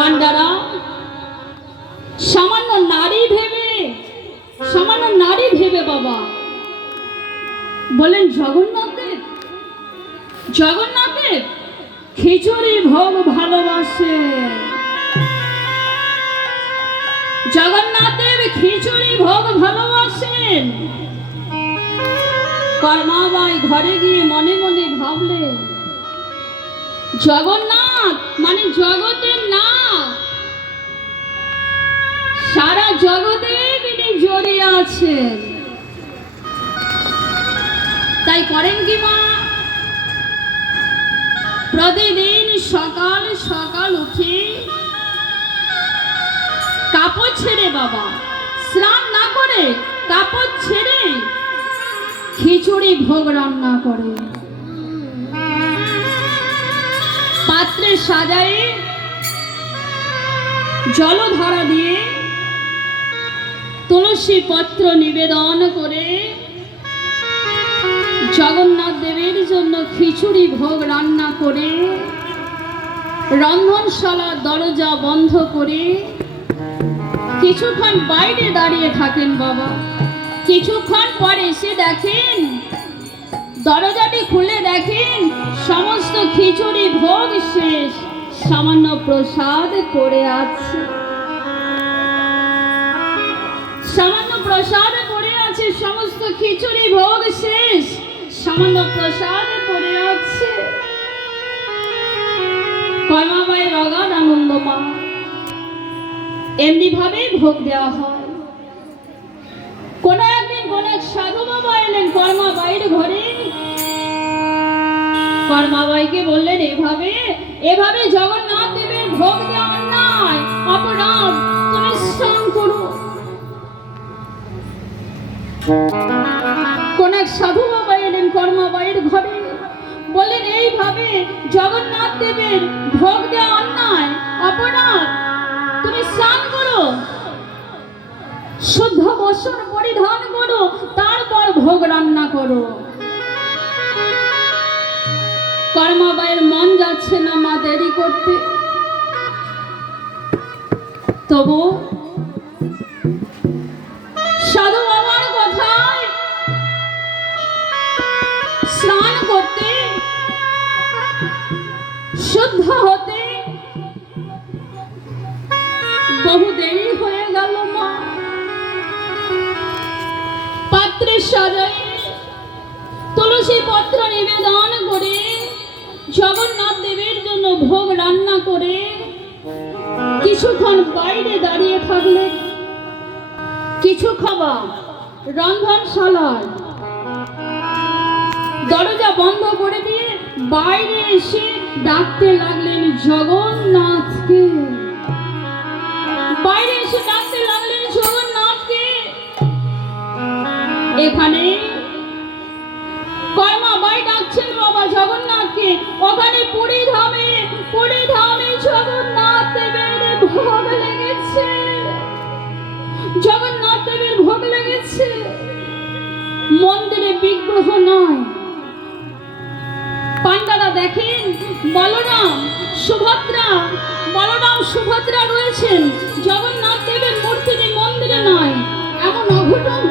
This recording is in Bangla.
পান্ডারা সামান্য নারী ভেবে বাবা বলেন জগন্নাথের খিচুড়ি ভোগ ভালোবাসে। জগন্নাথের খিচুড়ি ভোগ ভালোবাসেন। কর্মাবাই ঘরে গিয়ে মনে মনে ভাবলে জগন্নাথ মানে জগতের নাথ, সারা জগতে তিনি জড়িয়ে আছেন। তাই করেন কি মা, প্রতিদিন সকাল সকাল উঠে কাপড় ছেড়ে বাবা স্নান না করে কাপড় ছেড়ে খিচুড়ি ভোগ রান্না করে, পাত্রে সাজায় জলধারা দিয়ে তুলসী পত্র নিবেদন করে জগন্নাথ দেবের জন্য খিচুড়ি ভোগ রান্না করে রন্ধনশালার দরজা বন্ধ করে কিছুক্ষণ বাইরে দাঁড়িয়ে থাকেন বাবা। কিছুক্ষণ পরে এসে দেখেন, দরজাটি খুলে দেখেন সমস্ত খিচুড়ি ভোগ শেষ, সামান্য প্রসাদ পড়ে আছে। সামান্য প্রসাদ পড়ে আছে, সমস্ত খিচুড়ি ভোগ শেষ, সামান্য প্রসাদ পড়ে আছে। কর্মাবাইয়ের অগাধ আনন্দ মা। এমনি ভাবে ভোগ দেওয়া হয়। কোন একদিন কোন এক সাধু বাবা এলেন কর্মাবাইয়ের ঘরে। কর্মাবাইকে বললেন এভাবে জগন্নাথ দেবের ভোগ দেওয়া অন্যায়, অপরাধ, তুমি স্নান করো। কোন এক সাধু বাবা এলেন কর্মাবাইয়ের ঘরে, বললেন এইভাবে জগন্নাথ দেবের ভোগ দেওয়া অন্যায়, অপরাধ, তুমি স্নান করো, শুদ্ধ বস্ত্র পরিধান করো, তারপর ভোগ রান্না করো। কর্মাবাইয়ের মন যাচ্ছে না মা দেরি করতে, তবু সাধু বাবার কথায় স্নান করতে, শুদ্ধ হতে বহু দেরি হয়ে গেল মা। পাত্রে সাজাই তুলসী পত্র নিবেদন করে জগন্নাথ দেবের জন্য ভোগ রান্না করে কিছুক্ষণ বাইরে দাঁড়িয়ে থাকলে, কিছু খাবার রন্ধনশালার দরজা বন্ধ করে দিয়ে বাইরে এসে ডাকতে লাগলেন জগন্নাথকে। বাইরে এসে ডাকতে লাগলেন জগন্নাথকে। এখানে কর্মাবাই ডাকছেন বাবা জগন্নাথকে, ওখানে পুরী ধামে জগন্নাথ দেবের ভোগ লেগেছে। জগন্নাথ দেবের ভোগ লেগেছে। মন্দিরে বিগ্রহ নয়। পান্ডারা দেখেন বলরাম সুভদ্রা রয়েছেন, জগন্নাথ দেবের মূর্তিটি মন্দিরে নয়। এমন অঘটন